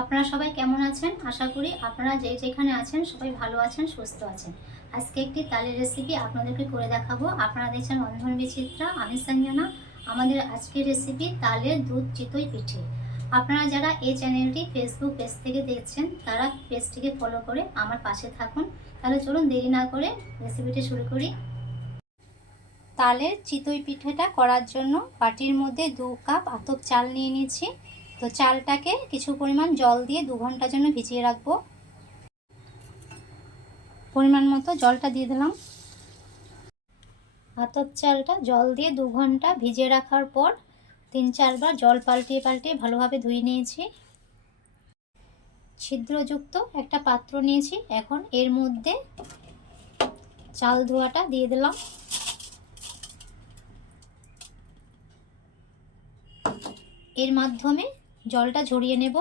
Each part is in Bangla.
আপনারা সবাই কেমন আছেন? আশা করি আপনারা যেখানে আছেন সবাই ভালো আছেন, সুস্থ আছেন। আজকে একটি তালের রেসিপি আপনাদেরকে করে দেখাবো। আপনারা দেখছেন রন্ধন বিচিত্রা, আমি সঞ্জনা। আমাদের আজকের রেসিপি তালের দুধ চিতই পিঠে। আপনারা যারা এই চ্যানেলটি ফেসবুক পেজ থেকে দেখছেন তারা পেজটিকে ফলো করে আমার পাশে থাকুন। তাহলে চলুন দেরি না করে রেসিপিটি শুরু করি। তালের চিতই পিঠেটা করার জন্য বাটির মধ্যে 2 কাপ আতপ চাল নিয়ে নিয়েছি। তো চালটাকে কিছু পরিমাণ জল দিয়ে 2 ঘন্টার জন্য ভিজিয়ে রাখবো। পরিমাণ মতো জলটা দিয়ে দিলাম। আতপ চালটা জল দিয়ে 2 ঘন্টা ভিজিয়ে রাখার পর 3-4 বার জল পাল্টিয়ে পাল্টিয়ে ভালোভাবে ধুয়ে নিয়েছি। ছিদ্রযুক্ত একটা পাত্র নিয়েছি। এখন এর মধ্যে চাল ধোয়াটা দিয়ে দিলাম। এর মাধ্যমে জলটা ঝরিয়ে নেব।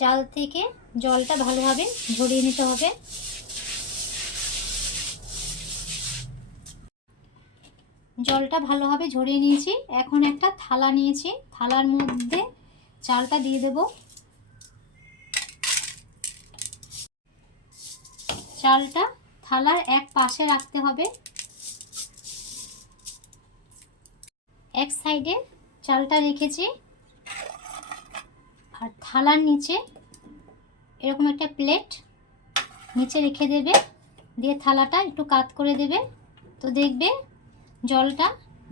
চাল থেকে জলটা ভালোভাবে ঝরিয়ে নিতে হবে। জলটা ভালোভাবে ঝরিয়ে নিয়েছি। এখন একটা থালা নিয়েছি, থালার মধ্যে চালটা দিয়ে দেব। চালটা থালার এক পাশে রাখতে হবে। এক সাইডে চালটা রেখেছি আর থালার নিচে এরকম একটা প্লেট নিচে রেখে দেবে, দিয়ে থালাটা একটু কাত করে দেবে। তো দেখবে জলটা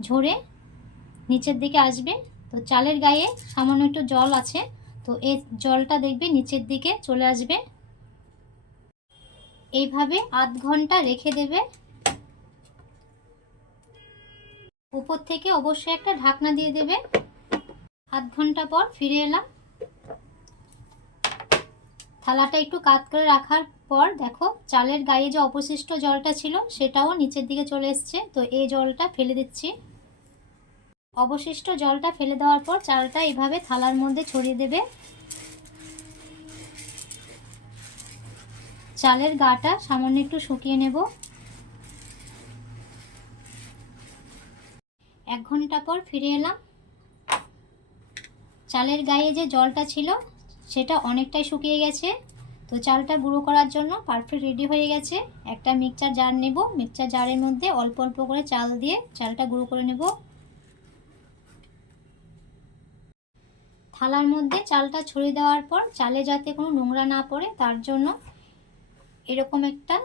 ঝরে নিচের দিকে আসবে। তো চালের গায়ে সামান্য একটু জল আছে, তো এই জলটা দেখবে নিচের দিকে চলে আসবে। এইভাবে আধ ঘন্টা রেখে দেবে। উপর থেকে অবশ্যই একটা ঢাকনা দিয়ে দেবে। আধ ঘন্টা পর ফিরে এলাম। থালাটা একটু কাত করে রাখার পর দেখো চালের গায়ে যে অবশিষ্ট জলটা ছিল সেটাও নিচের দিকে চলে এসছে। তো এই জলটা ফেলে দিচ্ছি। অবশিষ্ট জলটা ফেলে দেওয়ার পর চালটা এইভাবে থালার মধ্যে ছড়িয়ে দেবে। চালের গাটা সামান্য একটু শুকিয়ে নেব। 1 ঘন্টা পর ফিরে এলাম। চালের গায়ে যে জলটা ছিল সেটা অনেকটাই শুকিয়ে গেছে। তো চালটা গুঁড়ো করার জন্য পারফেক্ট রেডি হয়ে গেছে। একটা মিক্সচার জার নেব। মিক্সচার জারের মধ্যে অল্প অল্প করে চাল দিয়ে চালটা গুঁড়ো করে নেব। থালার মধ্যে চালটা ছড়িয়ে দেওয়ার পর চালে যাতে কোনো নোংরা না পড়ে তার জন্য এরকম একটা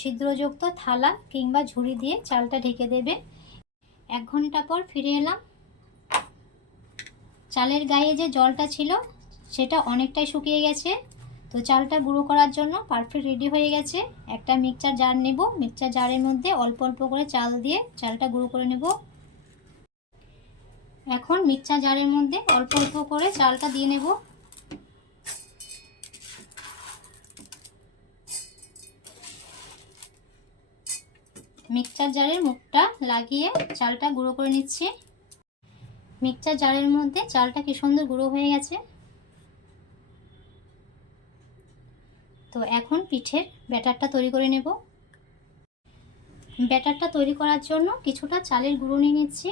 ছিদ্রযুক্ত থালা কিংবা ঝুড়ি দিয়ে চালটা ঢেকে দেবে। 1 ঘন্টা পর ফিরে এলাম। চালের গায়ে যে জলটা ছিল সেটা অনেকটাই শুকিয়ে গেছে। তো চালটা গুঁড়ো করার জন্য পারফেক্ট রেডি হয়ে গেছে। একটা মিক্সচার জার নেব। মিক্সচার জারের মধ্যে অল্প অল্প করে চাল দিয়ে চালটা গুঁড়ো করে নেব। এখন মিক্সচার জারের মধ্যে অল্প অল্প করে চালটা দিয়ে নেব। মিক্সচার জারের মুখটা লাগিয়ে চালটা গুঁড়ো করে নিচ্ছি। মিক্সচার জারের মধ্যে চালটা কি সুন্দর গুঁড়ো হয়ে গেছে। তো এখন পিঠের ব্যাটারটা তৈরি করে নেব। ব্যাটারটা তৈরি করার জন্য কিছুটা চালের গুঁড়ো নিয়ে নিচ্ছি।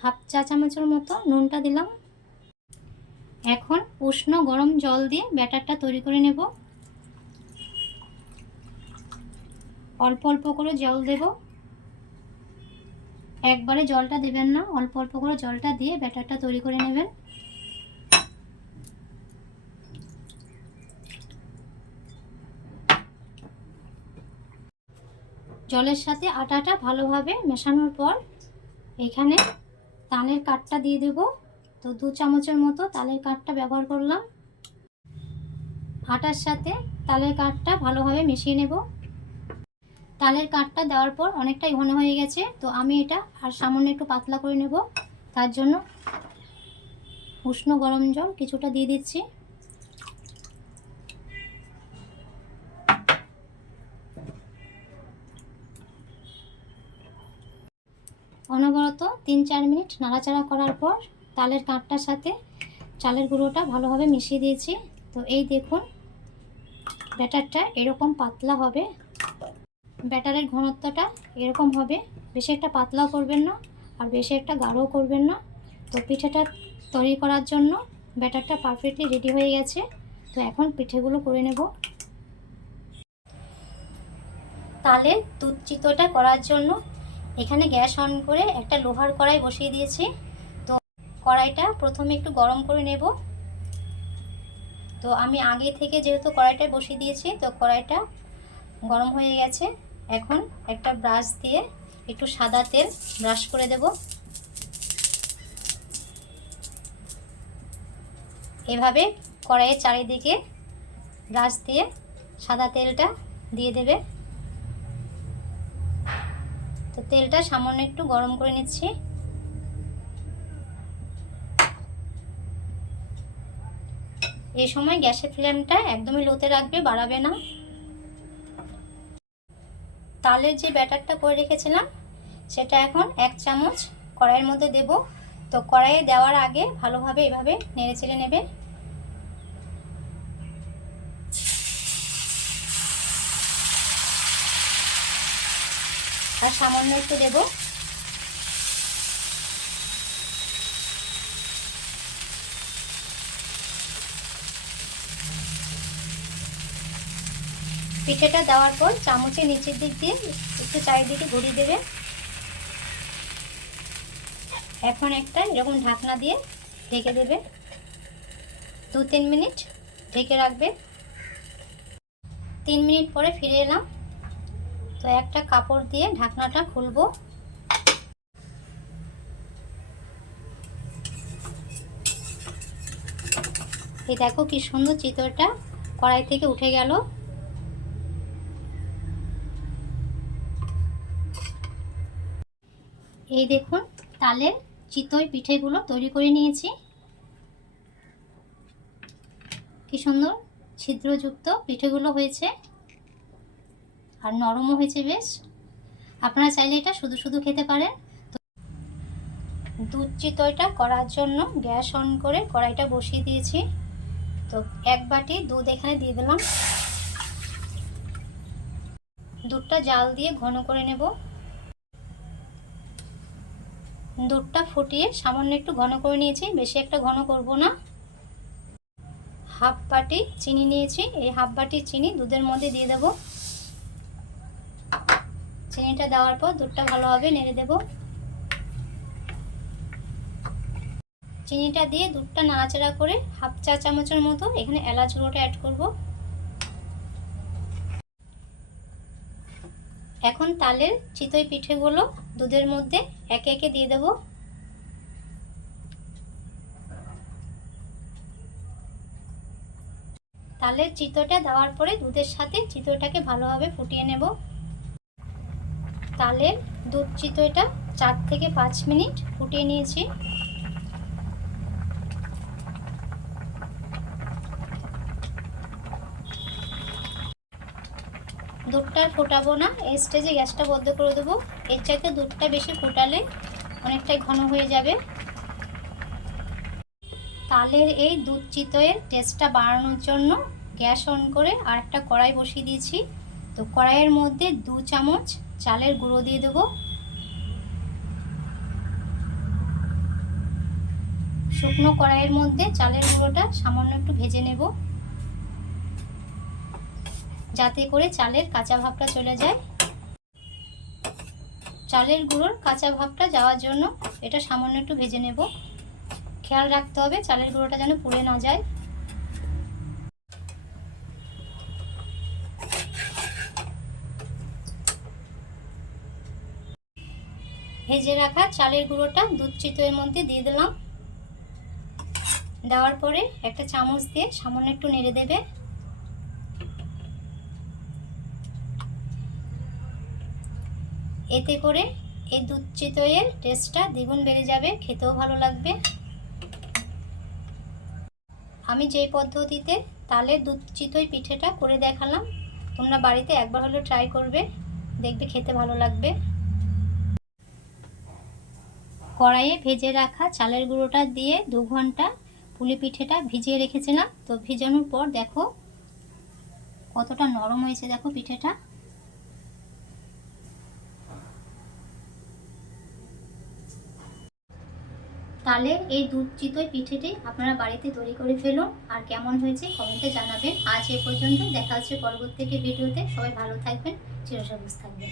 হাফ চা চামচের মতো নুনটা দিলাম। এখন উষ্ণ গরম জল দিয়ে ব্যাটারটা তৈরি করে নেব। অল্প অল্প করে জল দেব। একবারে জলটা দেবেন না, অল্প অল্প করে জলটা দিয়ে ব্যাটারটা তৈরি করে নেবেন। জলের সাথে আটাটা ভালোভাবে মেশানোর পর এখানে তালের কাঠটা দিয়ে দেব। তো 2 চামচের মতো তালের কাঠটা ব্যবহার করলাম। আটার সাথে তালের কাঠটা ভালোভাবে মিশিয়ে নেব। তালের কাঠটা দেওয়ার পর অনেকটাই ঘন হয়ে গেছে। তো আমি এটা আর সামান্য একটু পাতলা করে নেব। তার জন্য উষ্ণ গরম জল কিছুটা দিয়ে দিচ্ছি। অনবরত 3-4 মিনিট নাড়াচাড়া করার পর তালের কাঠটার সাথে চালের গুঁড়োটা ভালোভাবে মিশিয়ে দিয়েছি। তো এই দেখুন ব্যাটারটা এরকম পাতলা হবে। ব্যাটারের ঘনত্বটা এরকম হবে, বেশি একটা পাতলাও করবেন না আর বেশি একটা গাঢ়ও করবেন না। তো পিঠেটা তৈরি করার জন্য ব্যাটারটা পারফেক্টলি রেডি হয়ে গেছে। তো এখন পিঠেগুলো করে নেব। তালের দুধ চিতোটা করার জন্য এখানে গ্যাস অন করে একটা লোহার কড়াই বসিয়ে দিয়েছি। তো কড়াইটা প্রথমে একটু গরম করে নেব। তো আমি আগে থেকে যেহেতু কড়াইটা বসিয়ে দিয়েছি, তো কড়াইটা গরম হয়ে গেছে। এখন একটা ব্রাশ দিয়ে একটু সাদা তেল ব্রাশ করে দেব। এভাবে কড়াইয়ের চারিদিকে ব্রাশ দিয়ে সাদা তেলটা দিয়ে দেবে। তো তেলটা সামান্য একটু গরম করে নিচ্ছি। এই সময় গ্যাসের ফ্লেমটা একদমই লোতে রাখবে, বাড়াবে না। তালের যে ব্যাটারটা করে রেখেছিলাম সেটা এখন 1 চামচ কড়াইয়ের মধ্যে দেব। তো কড়াইয়ে দেওয়ার আগে ভালোভাবে এভাবে নেড়েচেড়ে নেবে। আর সামান্য একটু দেব। পিঠেটা দেওয়ার পর চামচের নিচের দিক দিয়ে একটু চারিদিকে ঘুরিয়ে দেবে। এখন একটা এরকম ঢাকনা দিয়ে ঢেকে দেবে। 2-3 মিনিট ঢেকে রাখবে। 3 মিনিট পরে ফিরে এলাম। তো একটা কাপড় দিয়ে ঢাকনাটা খুলবো। এই দেখো কি সুন্দর চিতোরটা কড়াই থেকে উঠে গেল। এই দেখুন তালের চিতই পিঠেগুলো তৈরি করে নিয়েছি। কি সুন্দর ছিদ্রযুক্ত পিঠেগুলো হয়েছে আর নরমও হয়েছে বেশ। আপনারা চাইলে এটা শুধু শুধু খেতে পারেন। তো দুধ চিতইটা করার জন্য গ্যাস অন করে কড়াইটা বসিয়ে দিয়েছি। তো 1 বাটি দুধ এখানে দিয়ে দিলাম। দুধটা জাল দিয়ে ঘন করে নেব। দুধটা ফুটিয়ে সামান্য একটু ঘন করে নিয়েছি, বেশি একটা ঘন করব না। 1/2 বাটি চিনি নিয়েছি। এই 1/2 বাটি চিনি দুধের মধ্যে দিয়ে দেব। চিনিটা দেওয়ার পর দুধটা ভালোভাবে নেড়ে দেব। চিনিটা দিয়ে দুধটা নাড়াচাড়া করে 1/2 চা চামচের মতো এখানে এলাচ গুঁড়োটা অ্যাড করব। এখন তালের চিতই পিঠেগুলো দুধের মধ্যে একে একে দিয়ে দেব। তালের চিতইটা দেওয়ার পরে দুধের সাথে চিতইটাকে ভালোভাবে ফুটিয়ে নেব। তালের দুধ চিতইটা 4 থেকে 5 মিনিট ফুটিয়ে নিয়েছি। দুধটা ফোটাবো না, এই স্টেজে গ্যাসটা বন্ধ করে দেবো। এর চাইতে দুধটা বেশি ফোটালে অনেকটাই ঘন হয়ে যাবে। তালের এই দুধ চিতইয়ের টেস্টটা বাড়ানোর জন্য গ্যাস অন করে আর একটা কড়াই বসিয়ে দিয়েছি। তো কড়াইয়ের মধ্যে 2 চামচ চালের গুঁড়ো দিয়ে দেবো। শুকনো কড়াইয়ের মধ্যে চালের গুঁড়োটা সামান্য একটু ভেজে নেব, যাতে করে চালের কাঁচা ভাবটা চলে যায়। চালের গুঁড়োর কাঁচা ভাবটা যাওয়ার জন্য এটা সামান্য একটু ভেজে নেব। খেয়াল রাখতে হবে চালের গুঁড়োটা যেন পুড়ে না যায়। ভেজে রাখা চালের গুঁড়োটা দুধ চিতইয়ের মধ্যে দিয়ে দিলাম। দেওয়ার পরে একটা চামচ দিয়ে সামান্য একটু নেড়ে দেবে। এতে করে এই দুধ চিতইয়ের টেস্টটা দ্বিগুণ বেড়ে যাবে, খেতেও ভালো লাগবে। আমি যেই পদ্ধতিতে তালের দুধ চিতই পিঠেটা করে দেখালাম, তোমরা বাড়িতে একবার হলেও ট্রাই করবে, দেখবে খেতে ভালো লাগবে। কড়াইয়ে ভেজে রাখা চালের গুঁড়োটা দিয়ে 2 ঘন্টা পুলি পিঠেটা ভিজিয়ে রেখেছিলাম। তো ভিজানোর পর দেখো কতটা নরম হয়েছে, দেখো পিঠেটা। তালের এই দুধ চিতই পিঠেটি আপনারা বাড়িতে তৈরি করে ফেলুন, আর কেমন হয়েছে কমেন্টে জানাবেন। আজ এ পর্যন্ত, দেখা হচ্ছে পরবর্তী একটি ভিডিওতে। সবাই ভালো থাকবেন, চিরসবুজ থাকবেন।